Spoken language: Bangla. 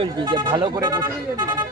বলবি যে ভালো করে